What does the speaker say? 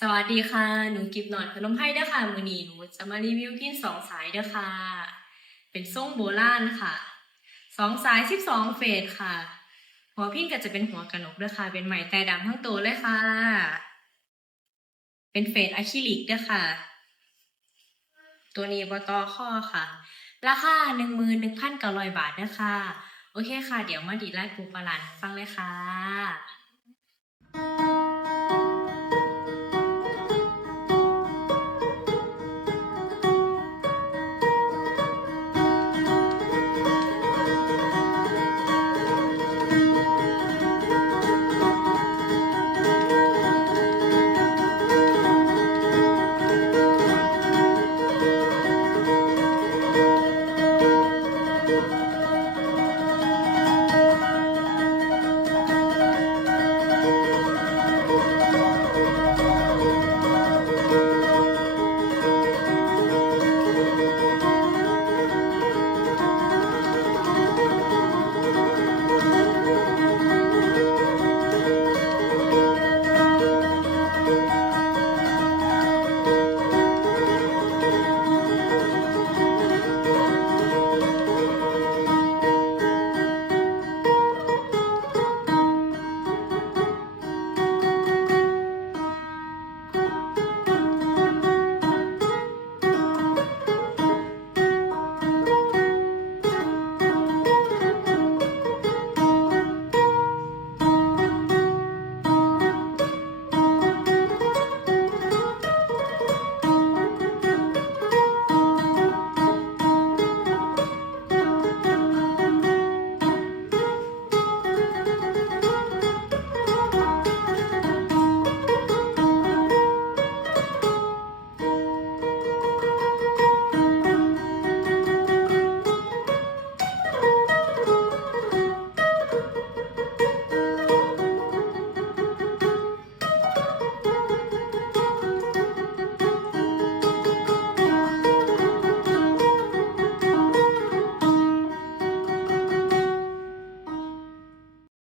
สวัสดีค่ะ หนูกิฟหน่อยพนมไพรเด้อค่ะมื้อนี้หนูจะมารีวิวพินสองสายเด้อค่ะเป็นทรงโบราณค่ะสองสาย12 เฟสค่ะหัวพินก็จะเป็นหัวกระหนกเด้อค่ะเป็นไหมแต่ดำทั้งตัวเลยค่ะเป็นเฟสอะคริลิกเด้อค่ะตัวนี้บตอข้อค่ะราคา11,900 บาทเด้อค่ะโอเคค่ะเดี๋ยวมาดีไลน์ปูปลาหลานฟังเลยค่ะ